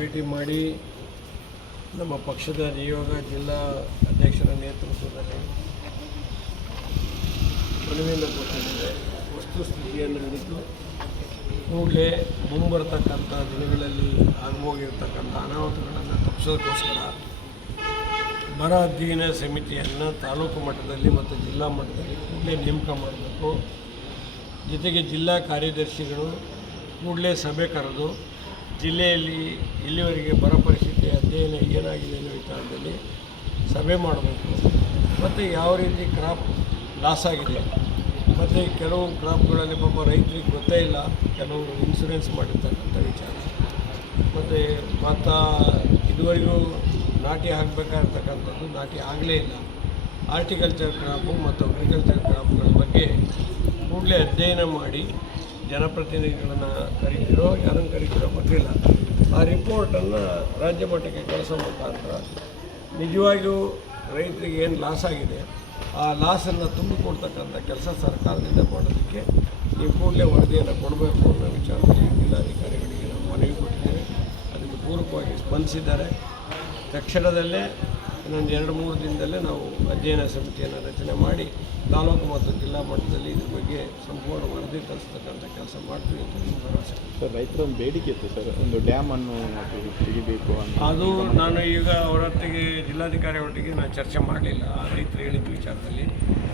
ಭೇಟಿ ಮಾಡಿ ನಮ್ಮ ಪಕ್ಷದ ನಿಯೋಗ ಜಿಲ್ಲಾ ಅಧ್ಯಕ್ಷರ ನೇತೃತ್ವದಲ್ಲಿ ಮನವಿಯನ್ನು ಕೊಟ್ಟಿದ್ದೇವೆ. ವಸ್ತುಸ್ಥಿತಿಯನ್ನು ಹಿಡಿದು ಕೂಡಲೇ ಮುಂಬರ್ತಕ್ಕಂಥ ದಿನಗಳಲ್ಲಿ ಆಗಬೋಗಿರ್ತಕ್ಕಂಥ ಅನಾಹುತಗಳನ್ನು ತಪ್ಪಿಸೋದಕ್ಕೋಸ್ಕರ ಬರ ಅಧ್ಯಯನ ಸಮಿತಿಯನ್ನು ತಾಲೂಕು ಮಟ್ಟದಲ್ಲಿ ಮತ್ತು ಜಿಲ್ಲಾ ಮಟ್ಟದಲ್ಲಿ ಕೂಡಲೇ ನೇಮಕ ಮಾಡಬೇಕು. ಜೊತೆಗೆ ಜಿಲ್ಲಾ ಕಾರ್ಯದರ್ಶಿಗಳು ಕೂಡಲೇ ಸಭೆ ಕರೆದು ಜಿಲ್ಲೆಯಲ್ಲಿ ಇಲ್ಲಿವರೆಗೆ ಬರ ಪರಿಸ್ಥಿತಿ ಅಧ್ಯಯನ ಏನಾಗಿದೆ ಅನ್ನೋ ವಿಚಾರದಲ್ಲಿ ಸಭೆ ಮಾಡಬೇಕು. ಮತ್ತು ಯಾವ ರೀತಿ ಕ್ರಾಪ್ ಲಾಸ್ ಆಗಿದೆ, ಮತ್ತು ಕೆಲವು ಕ್ರಾಪ್ಗಳಲ್ಲಿ ಪಾಪ ರೈತರಿಗೆ ಗೊತ್ತೇ ಇಲ್ಲ, ಕೆಲವರು ಇನ್ಶೂರೆನ್ಸ್ ಮಾಡಿರ್ತಕ್ಕಂಥ ವಿಚಾರ, ಮತ್ತು ಇದುವರೆಗೂ ನಾಟಿ ಆಗಬೇಕಾಗಿರ್ತಕ್ಕಂಥದ್ದು ನಾಟಿ ಆಗಲೇ ಇಲ್ಲ. ಆರ್ಟಿಕಲ್ಚರ್ ಕ್ರಾಪು ಮತ್ತು ಅಗ್ರಿಕಲ್ಚರ್ ಕ್ರಾಪ್ಗಳ ಬಗ್ಗೆ ಕೂಡಲೇ ಅಧ್ಯಯನ ಮಾಡಿ ಜನಪ್ರತಿನಿಧಿಗಳನ್ನು ಕರೀತಿರೋ ಯಾರನ್ನು ಕರೀತಿರೋ ಗೊತ್ತಿಲ್ಲ, ಆ ರಿಪೋರ್ಟನ್ನು ರಾಜ್ಯ ಮಟ್ಟಕ್ಕೆ ಕಳಿಸೋ ಮುಖಾಂತರ ನಿಜವಾಗಿಯೂ ರೈತರಿಗೆ ಏನು ಲಾಸ್ ಆಗಿದೆ ಆ ಲಾಸನ್ನು ತುಂಬಿಕೊಡ್ತಕ್ಕಂಥ ಕೆಲಸ ಸರ್ಕಾರದಿಂದ ಮಾಡೋದಕ್ಕೆ ನೀವು ಕೂಡಲೇ ವರದಿಯನ್ನು ಕೊಡಬೇಕು ಅನ್ನೋ ವಿಚಾರದಲ್ಲಿ ಜಿಲ್ಲಾಧಿಕಾರಿಗಳಿಗೆ ನಾವು ಮನವಿ ಕೊಟ್ಟಿದ್ದೇವೆ. ಅದಕ್ಕೆ ಪೂರಕವಾಗಿ ಸ್ಪಂದಿಸಿದ್ದಾರೆ. ತಕ್ಷಣದಲ್ಲೇ ಇನ್ನೊಂದು 2-3 ದಿನದಲ್ಲೇ ನಾವು ಅಧ್ಯಯನ ಸಮಿತಿಯನ್ನು ರಚನೆ ಮಾಡಿ ತಾಲೂಕು ಮತ್ತು ಜಿಲ್ಲಾ ಮಟ್ಟದಲ್ಲಿ ಇದ್ರ ಬಗ್ಗೆ ಸಂಪೂರ್ಣ ವರದಿ ತರಿಸ್ತಕ್ಕಂಥ ಕೆಲಸ ಮಾಡ್ತೀವಿ ಅಂತ ನಿಮ್ಮ ಭರವಸೆ. ಸರ್, ರೈತರ ಒಂದು ಬೇಡಿಕೆ ಇತ್ತು ಸರ್, ಒಂದು ಡ್ಯಾಮನ್ನು ತೆಗಿಬೇಕು ಅಂತ. ಅದು ನಾನು ಈಗ ಅವರೊಟ್ಟಿಗೆ ಜಿಲ್ಲಾಧಿಕಾರಿ ಒಟ್ಟಿಗೆ ನಾನು ಚರ್ಚೆ ಮಾಡಲಿಲ್ಲ. ರೈತರು ಹೇಳಿದ ವಿಚಾರದಲ್ಲಿ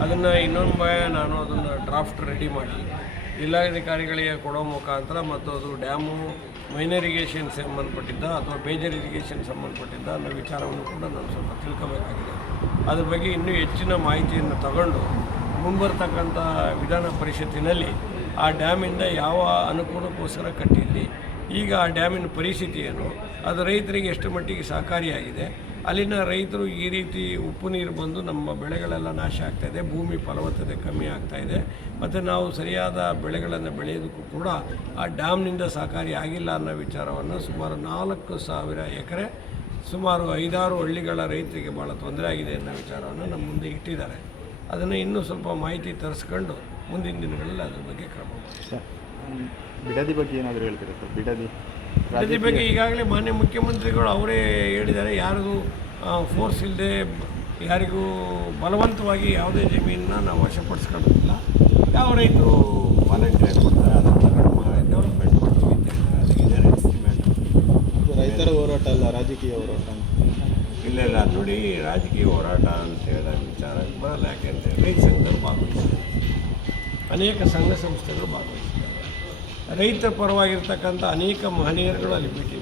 ಅದನ್ನು ಇನ್ನೊಂದು ನಾನು ಅದನ್ನು ಡ್ರಾಫ್ಟ್ ರೆಡಿ ಮಾಡಿ ಜಿಲ್ಲಾಧಿಕಾರಿಗಳಿಗೆ ಕೊಡೋ ಮುಖಾಂತರ ಮತ್ತು ಅದು ಡ್ಯಾಮು ಮೈನರ್ ಇರಿಗೇಷನ್ ಸಂಬಂಧಪಟ್ಟಿದ್ದ ಅಥವಾ ಮೇಜರ್ ಇರಿಗೇಷನ್ ಸಂಬಂಧಪಟ್ಟಿದ್ದ ಅನ್ನೋ ವಿಚಾರವನ್ನು ಕೂಡ ನಾನು ಸ್ವಲ್ಪ ತಿಳ್ಕೋಬೇಕಾಗಿದೆ. ಅದ್ರ ಬಗ್ಗೆ ಇನ್ನೂ ಹೆಚ್ಚಿನ ಮಾಹಿತಿಯನ್ನು ತಗೊಂಡು ಮುಂಬರ್ತಕ್ಕಂಥ ವಿಧಾನ ಪರಿಷತ್ತಿನಲ್ಲಿ ಆ ಡ್ಯಾಮಿಂದ ಯಾವ ಅನುಕೂಲಕ್ಕೋಸ್ಕರ ಕಟ್ಟಿದ್ವಿ, ಈಗ ಆ ಡ್ಯಾಮಿನ ಪರಿಸ್ಥಿತಿ ಏನು, ಅದು ರೈತರಿಗೆ ಎಷ್ಟು ಮಟ್ಟಿಗೆ ಸಹಕಾರಿಯಾಗಿದೆ, ಅಲ್ಲಿನ ರೈತರು ಈ ರೀತಿ ಉಪ್ಪು ನೀರು ಬಂದು ನಮ್ಮ ಬೆಳೆಗಳೆಲ್ಲ ನಾಶ ಆಗ್ತಾಯಿದೆ, ಭೂಮಿ ಫಲವತ್ತತೆ ಕಮ್ಮಿ ಆಗ್ತಾಯಿದೆ, ಮತ್ತು ನಾವು ಸರಿಯಾದ ಬೆಳೆಗಳನ್ನು ಬೆಳೆಯೋದಕ್ಕೂ ಕೂಡ ಆ ಡ್ಯಾಮ್ನಿಂದ ಸಹಕಾರಿ ಆಗಿಲ್ಲ ಅನ್ನೋ ವಿಚಾರವನ್ನು ಸುಮಾರು 4,000 ಎಕರೆ ಸುಮಾರು 5-6 ಹಳ್ಳಿಗಳ ರೈತರಿಗೆ ಭಾಳ ತೊಂದರೆ ಆಗಿದೆ ಅನ್ನೋ ವಿಚಾರವನ್ನು ನಮ್ಮ ಮುಂದೆ ಇಟ್ಟಿದ್ದಾರೆ. ಅದನ್ನು ಇನ್ನೂ ಸ್ವಲ್ಪ ಮಾಹಿತಿ ತರಿಸ್ಕೊಂಡು ಮುಂದಿನ ದಿನಗಳಲ್ಲಿ ಅದ್ರ ಬಗ್ಗೆ ಕ್ರಮ ಮಾಡಿ. ಬಿಡದಿ ಬಗ್ಗೆ ಏನಾದರೂ ಹೇಳ್ತೀರಾ ಸರ್? ಬಿಡದಿ ಬಗ್ಗೆ ಈಗಾಗಲೇ ಮಾನ್ಯ ಮುಖ್ಯಮಂತ್ರಿಗಳು ಅವರೇ ಹೇಳಿದ್ದಾರೆ, ಯಾರಿಗೂ ಫೋರ್ಸ್ ಇಲ್ಲದೆ ಯಾರಿಗೂ ಬಲವಂತವಾಗಿ ಯಾವುದೇ ಜಮೀನನ್ನ ನಾವು ವಶಪಡಿಸ್ಕೊಳ್ಳೋದಿಲ್ಲ. ಯಾವ ರೈತರು ವಾಲಂಟಿಯರ್ ಕೊಡ್ತಾರೆ ಅದನ್ನು ತಗೊಂಡು ಡೆವಲಪ್ಮೆಂಟ್ ಮಾಡ್ತೀವಿ ಅಂತ ಹೇಳ್ತಾರೆ. ಅದಕ್ಕಿದ್ದಾರೆ ಎಸ್ಟಿಮೇಟ್. ರೈತರ ಹೋರಾಟ ಅಲ್ಲ, ರಾಜಕೀಯ ಹೋರಾಟ. ಇಲ್ಲ ನೋಡಿ, ರಾಜಕೀಯ ಹೋರಾಟ ಅಂತ ಹೇಳಿದ ವಿಚಾರ ಬರಲ್ಲ. ಯಾಕೆಂದರೆ ರೈತ ಸಂಘಗಳು ಭಾಗವಹಿಸಿದ್ದಾರೆ, ಅನೇಕ ಸಂಘ ಸಂಸ್ಥೆಗಳು ಭಾಗವಹಿಸಿದ್ದಾರೆ, ರೈತರ ಪರವಾಗಿರ್ತಕ್ಕಂಥ ಅನೇಕ ಮಹನೀಯರುಗಳು ಅಲ್ಲಿ ಭೇಟಿ